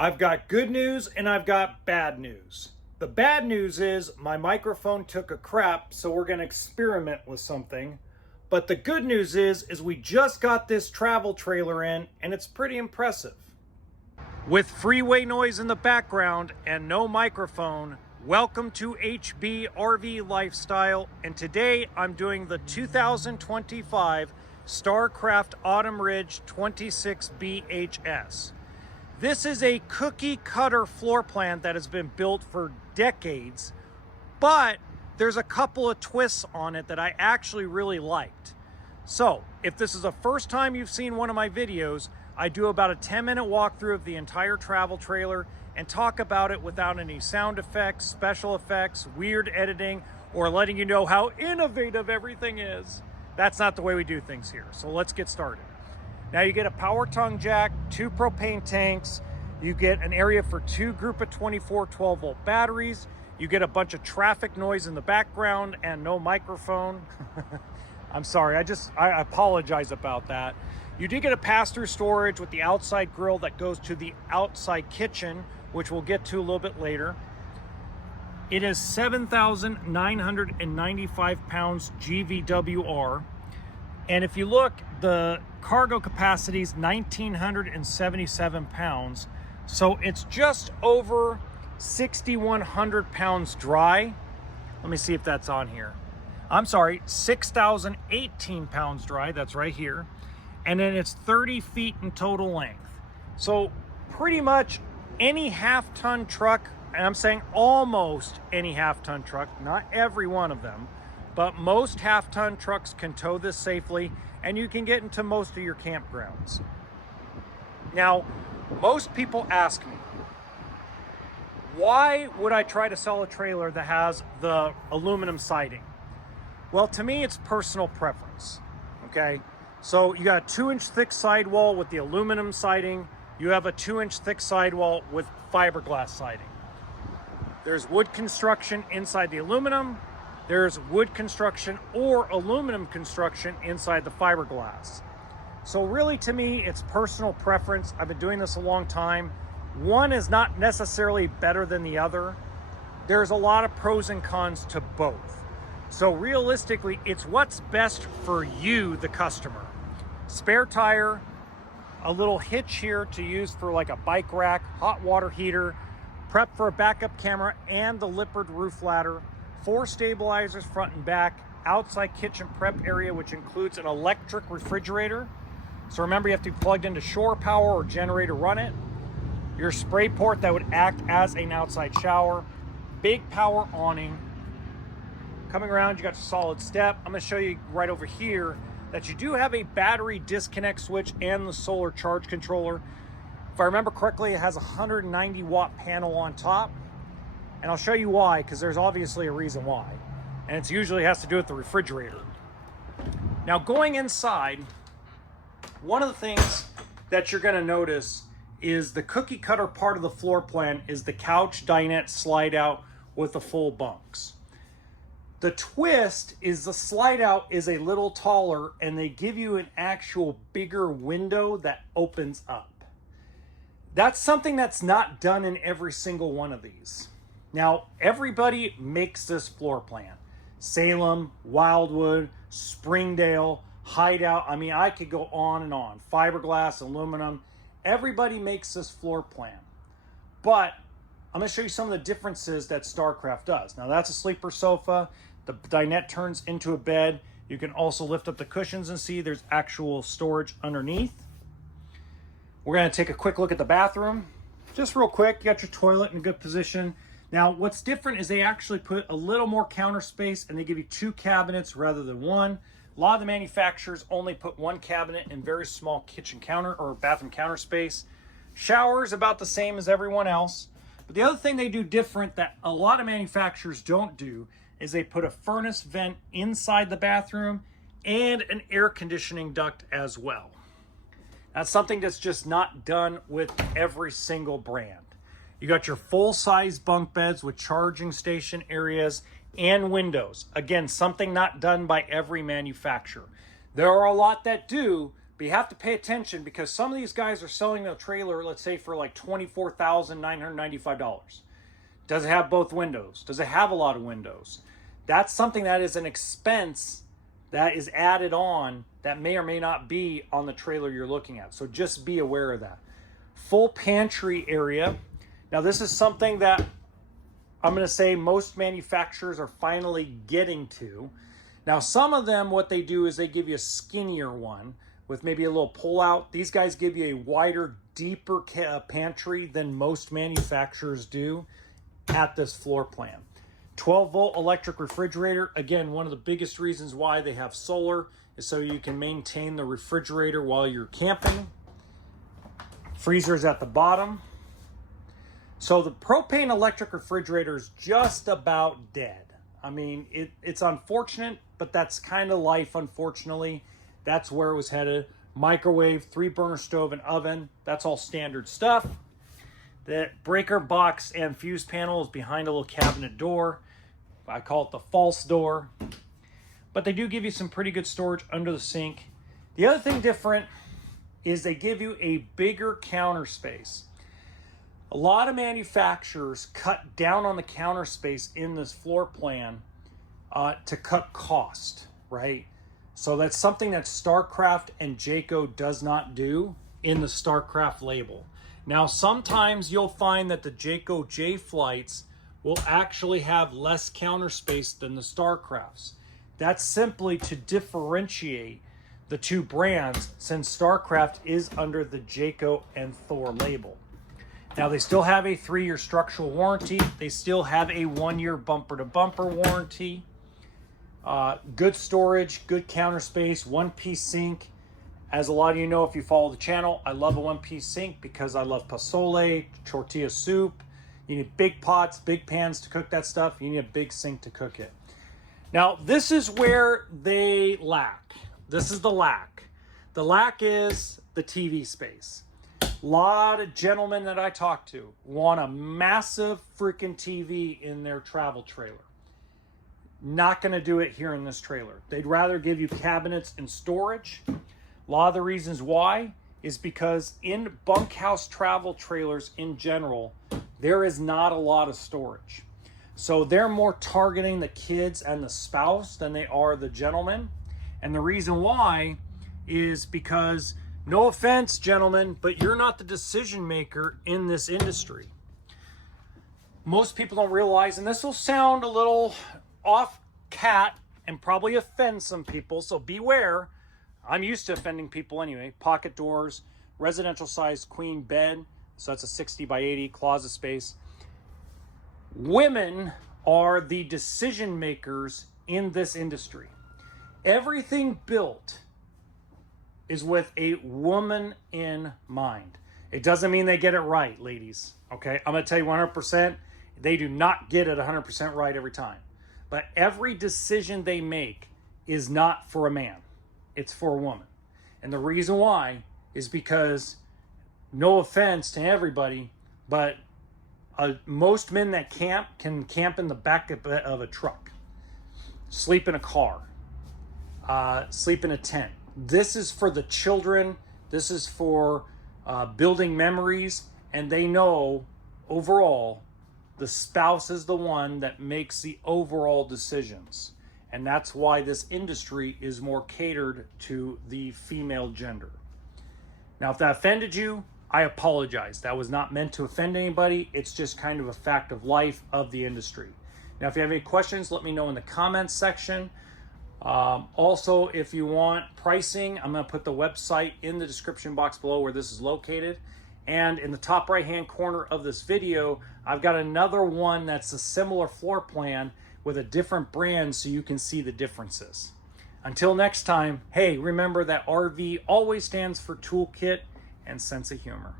I've got good news and I've got bad news. The bad news is my microphone took a crap, so we're going to experiment with something. But the good news is we just got this travel trailer in and it's pretty impressive. With freeway noise in the background and no microphone, welcome to HB RV Lifestyle, and today I'm doing the 2025 Starcraft Autumn Ridge 26 BHS. This is a cookie cutter floor plan that has been built for decades, but there's a couple of twists on it that I actually really liked. So if this is the first time you've seen one of my videos, I do about a 10-minute walkthrough of the entire travel trailer and talk about it without any sound effects, special effects, weird editing, or letting you know how innovative everything is. That's not the way we do things here. So let's get started. Now you get a power tongue jack, 2 propane tanks, you get an area for 2 group of 24 12-volt batteries, you get a bunch of traffic noise in the background and no microphone. I'm sorry, I apologize about that. You do get a pass-through storage with the outside grill that goes to the outside kitchen, which we'll get to a little bit later. It is 7,995 pounds GVWR. And if you look, the cargo capacity is 1,977 pounds. So it's just over 6,100 pounds dry. Let me see if that's on here. I'm sorry, 6,018 pounds dry. That's right here. And then it's 30 feet in total length. So pretty much any half-ton truck, and I'm saying almost any half-ton truck, not every one of them, but most half-ton trucks can tow this safely, and you can get into most of your campgrounds. Now, most people ask me, why would I try to sell a trailer that has the aluminum siding? Well, to me, it's personal preference, okay? So you got a 2-inch thick sidewall with the aluminum siding. You have a 2-inch thick sidewall with fiberglass siding. There's wood construction inside the aluminum. There's wood construction or aluminum construction inside the fiberglass. So really, to me, it's personal preference. I've been doing this a long time. One is not necessarily better than the other. There's a lot of pros and cons to both. So realistically, it's what's best for you, the customer. Spare tire, a little hitch here to use for like a bike rack, hot water heater, prep for a backup camera and the lippered roof ladder, 4 stabilizers front and back, outside kitchen prep area, which includes an electric refrigerator. So remember, you have to be plugged into shore power or generator run it. Your spray port that would act as an outside shower, big power awning. Coming around, you got your solid step. I'm gonna show you right over here that you do have a battery disconnect switch and the solar charge controller. If I remember correctly, it has a 190 watt panel on top. And I'll show you why, because there's obviously a reason why. And it usually has to do with the refrigerator. Now going inside, one of the things that you're gonna notice is the cookie cutter part of the floor plan is the couch dinette slide out with the full bunks. The twist is the slide out is a little taller and they give you an actual bigger window that opens up. That's something that's not done in every single one of these. Now, everybody makes this floor plan. Salem, Wildwood, Springdale, Hideout. I mean, I could go on and on. Fiberglass, aluminum. Everybody makes this floor plan. But I'm going to show you some of the differences that Starcraft does. Now, that's a sleeper sofa. The dinette turns into a bed. You can also lift up the cushions and see there's actual storage underneath. We're going to take a quick look at the bathroom. Just real quick, you got your toilet in a good position. Now, what's different is they actually put a little more counter space and they give you 2 cabinets rather than 1. A lot of the manufacturers only put 1 cabinet in very small kitchen counter or bathroom counter space. Shower's about the same as everyone else. But the other thing they do different that a lot of manufacturers don't do is they put a furnace vent inside the bathroom and an air conditioning duct as well. That's something that's just not done with every single brand. You got your full-size bunk beds with charging station areas and windows. Again, something not done by every manufacturer. There are a lot that do, But you have to pay attention because some of these guys are selling a trailer, let's say for like $24,995. Does it have both windows? Does it have a lot of windows? That's something that is an expense that is added on that may or may not be on the trailer you're looking at. So just be aware of that. Full pantry area. Now this is something that I'm going to say most manufacturers are finally getting to. Now some of them, what they do is they give you a skinnier one with maybe a little pull out. These guys give you a wider, deeper pantry than most manufacturers do at this floor plan. 12-volt electric refrigerator. Again, one of the biggest reasons why they have solar is so you can maintain the refrigerator while you're camping. Freezer's at the bottom. So the propane electric refrigerator is just about dead. I mean, it's unfortunate, but that's kind of life, unfortunately. That's where it was headed. Microwave, 3-burner stove, and oven. That's all standard stuff. The breaker box and fuse panel is behind a little cabinet door. I call it the false door. But they do give you some pretty good storage under the sink. The other thing different is they give you a bigger counter space. A lot of manufacturers cut down on the counter space in this floor plan to cut cost, right? So that's something that Starcraft and Jayco does not do in the Starcraft label. Now, sometimes you'll find that the Jayco J flights will actually have less counter space than the Starcrafts. That's simply to differentiate the two brands, since Starcraft is under the Jayco and Thor label. Now, they still have a 3-year structural warranty. They still have a 1-year bumper-to-bumper warranty. Good storage, good counter space, one-piece sink. As a lot of you know, if you follow the channel, I love a one-piece sink because I love pozole, tortilla soup. You need big pots, big pans to cook that stuff. You need a big sink to cook it. Now, this is where they lack. This is the lack. The lack is the TV space. A lot of gentlemen that I talk to want a massive freaking TV in their travel trailer. Not going to do it here in this trailer. They'd rather give you cabinets and storage. A lot of the reasons why is because in bunkhouse travel trailers in general, there is not a lot of storage. So they're more targeting the kids and the spouse than they are the gentleman. And the reason why is because, no offense, gentlemen, but you're not the decision maker in this industry. Most people don't realize, and this will sound a little off cat and probably offend some people, so beware. I'm used to offending people anyway. Pocket doors, residential sized queen bed, so that's a 60 by 80 closet space. Women are the decision makers in this industry. Everything built is with a woman in mind. It doesn't mean they get it right, ladies. Okay, I'm gonna tell you 100%, they do not get it 100% right every time. But every decision they make is not for a man. It's for a woman. And the reason why is because, no offense to everybody, but most men that camp can camp in the back of a truck, sleep in a car, sleep in a tent. This is for the children. This is for building memories. And they know overall the spouse is the one that makes the overall decisions. And that's why this industry is more catered to the female gender. Now, if that offended you, I apologize. That was not meant to offend anybody. It's just kind of a fact of life of the industry. Now, if you have any questions, let me know in the comments section. Also, if you want pricing, I'm going to put the website in the description box below where this is located. And in the top right-hand corner of this video, I've got another one that's a similar floor plan with a different brand so you can see the differences. Until next time, hey, remember that RV always stands for toolkit and sense of humor.